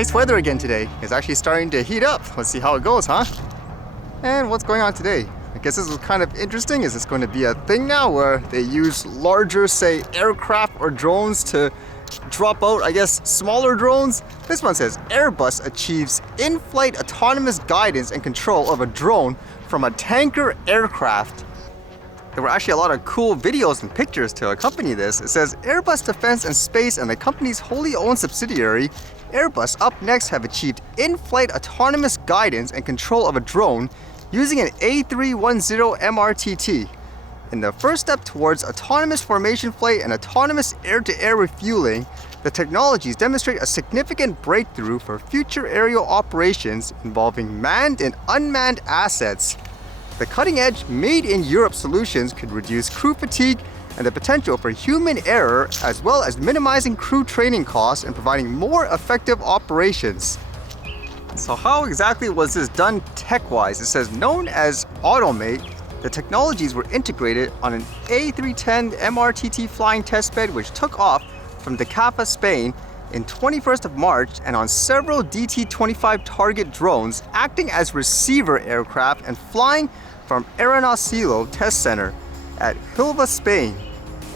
Nice weather again today. It's actually starting to heat up. Let's see how it goes, huh? And what's going on today? I guess this is kind of interesting. Is this going to be a thing now where they use larger, say, aircraft or drones to drop out, I guess, smaller drones? This one says, Airbus achieves in-flight autonomous guidance and control of a drone from a tanker aircraft. There were actually a lot of cool videos and pictures to accompany this. It says, Airbus Defence and Space and the company's wholly owned subsidiary, Airbus Up Next have achieved in-flight autonomous guidance and control of a drone using an A310 MRTT. In the first step towards autonomous formation flight and autonomous air-to-air refueling, the technologies demonstrate a significant breakthrough for future aerial operations involving manned and unmanned assets. The cutting-edge made-in-Europe solutions could reduce crew fatigue and the potential for human error, as well as minimizing crew training costs and providing more effective operations. So how exactly was this done tech-wise? It says, known as Automate, the technologies were integrated on an A310 MRTT flying testbed which took off from Tarifa, Spain in 21st of March and on several DT-25 target drones acting as receiver aircraft and flying from Aeronautillo Test Center at Huelva, Spain.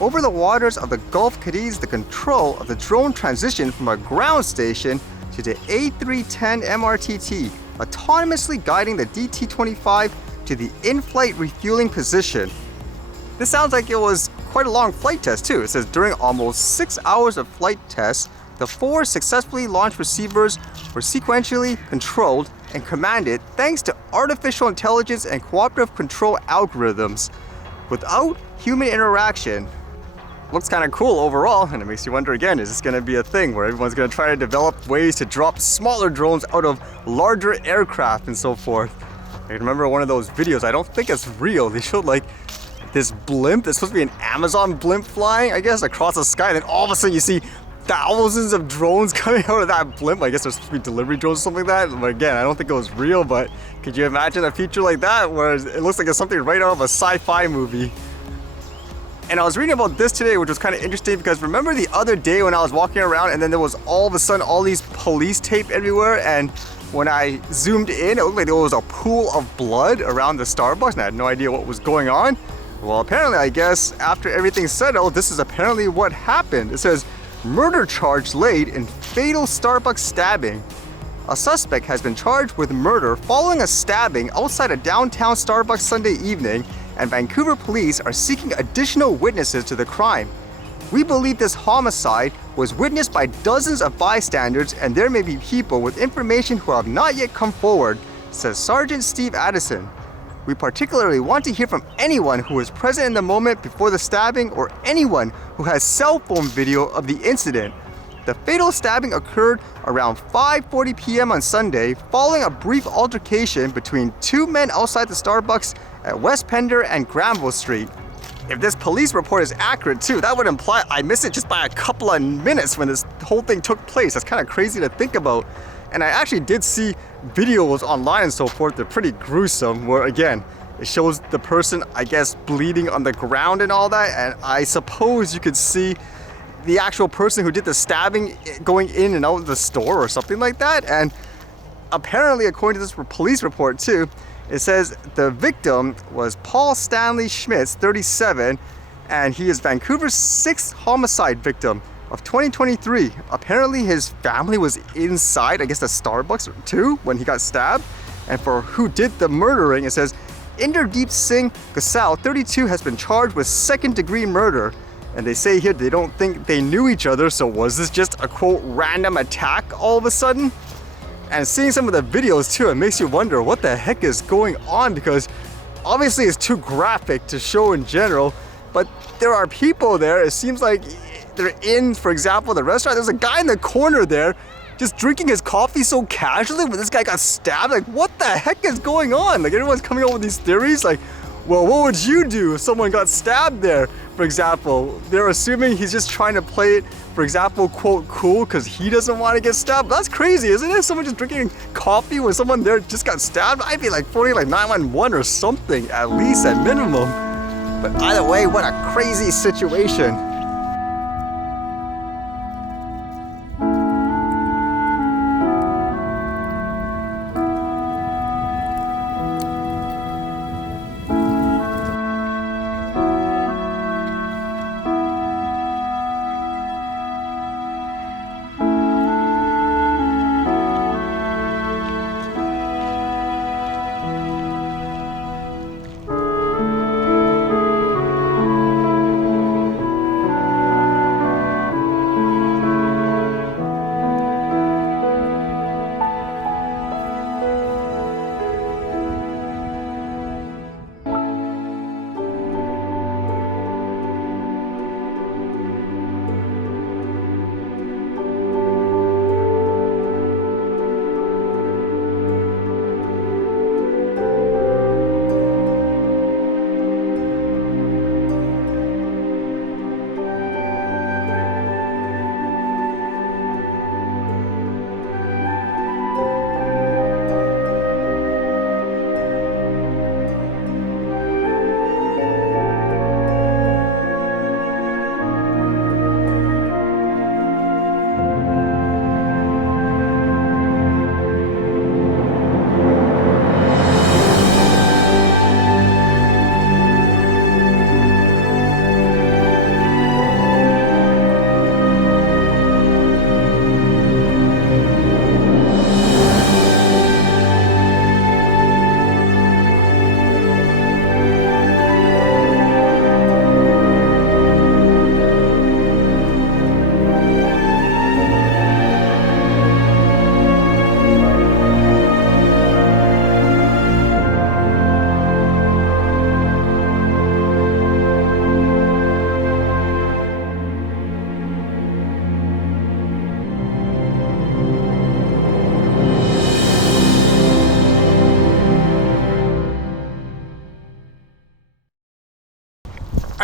Over the waters of the Gulf Cadiz, the control of the drone transitioned from a ground station to the A310 MRTT, autonomously guiding the DT-25 to the in-flight refueling position. This sounds like it was quite a long flight test too. It says during almost 6 hours of flight tests, the 4 successfully launched receivers were sequentially controlled and commanded thanks to artificial intelligence and cooperative control algorithms without human interaction. Looks kind of cool overall, and it makes you wonder again, is this going to be a thing where everyone's going to try to develop ways to drop smaller drones out of larger aircraft and so forth? I remember one of those videos, I don't think it's real, they showed like this blimp that's supposed to be an Amazon blimp flying, I guess, across the sky, and then all of a sudden you see thousands of drones coming out of that blimp. I guess there's supposed to be delivery drones or something like that. But again, I don't think it was real, but could you imagine a feature like that where it looks like it's something right out of a sci-fi movie? And I was reading about this today, which was kind of interesting because remember the other day when I was walking around and then there was all of a sudden all these police tape everywhere, and when I zoomed in, it looked like there was a pool of blood around the Starbucks and I had no idea what was going on. Well, apparently, I guess after everything settled, this is apparently what happened. It says, murder charge laid in fatal Starbucks stabbing. A suspect has been charged with murder following a stabbing outside a downtown Starbucks Sunday evening, and Vancouver police are seeking additional witnesses to the crime. We believe this homicide was witnessed by dozens of bystanders, and there may be people with information who have not yet come forward, says Sergeant Steve Addison. We particularly want to hear from anyone who was present in the moment before the stabbing or anyone who has cell phone video of the incident. The fatal stabbing occurred around 5:40 p.m. on Sunday following a brief altercation between 2 men outside the Starbucks at West Pender and Granville Street. If this police report is accurate too, that would imply I missed it just by a couple of minutes when this whole thing took place. That's kind of crazy to think about. And I actually did see videos online and so forth. They're pretty gruesome where, again, it shows the person, I guess, bleeding on the ground and all that. And I suppose you could see the actual person who did the stabbing going in and out of the store or something like that. And apparently, according to this police report too, it says the victim was Paul Stanley Schmitz, 37, and he is Vancouver's 6th homicide victim of 2023. Apparently his family was inside, I guess, the Starbucks too when he got stabbed. And for who did the murdering, it says Inderdeep Singh Gosal, 32, has been charged with second-degree murder. And they say here they don't think they knew each other, so was this just a quote random attack all of a sudden? And seeing some of the videos too, it makes you wonder what the heck is going on, because obviously it's too graphic to show in general, but there are people there. It seems like they're in, for example, the restaurant. There's a guy in the corner there just drinking his coffee so casually when this guy got stabbed. Like, what the heck is going on? Like, everyone's coming up with these theories like, well, what would you do if someone got stabbed there? For example, they're assuming he's just trying to play it, for example, quote, cool, because he doesn't want to get stabbed. That's crazy, isn't it? Someone just drinking coffee when someone there just got stabbed. I'd be like phoning like 911 or something, at least at minimum. But either way, what a crazy situation.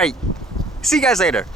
right, see you guys later.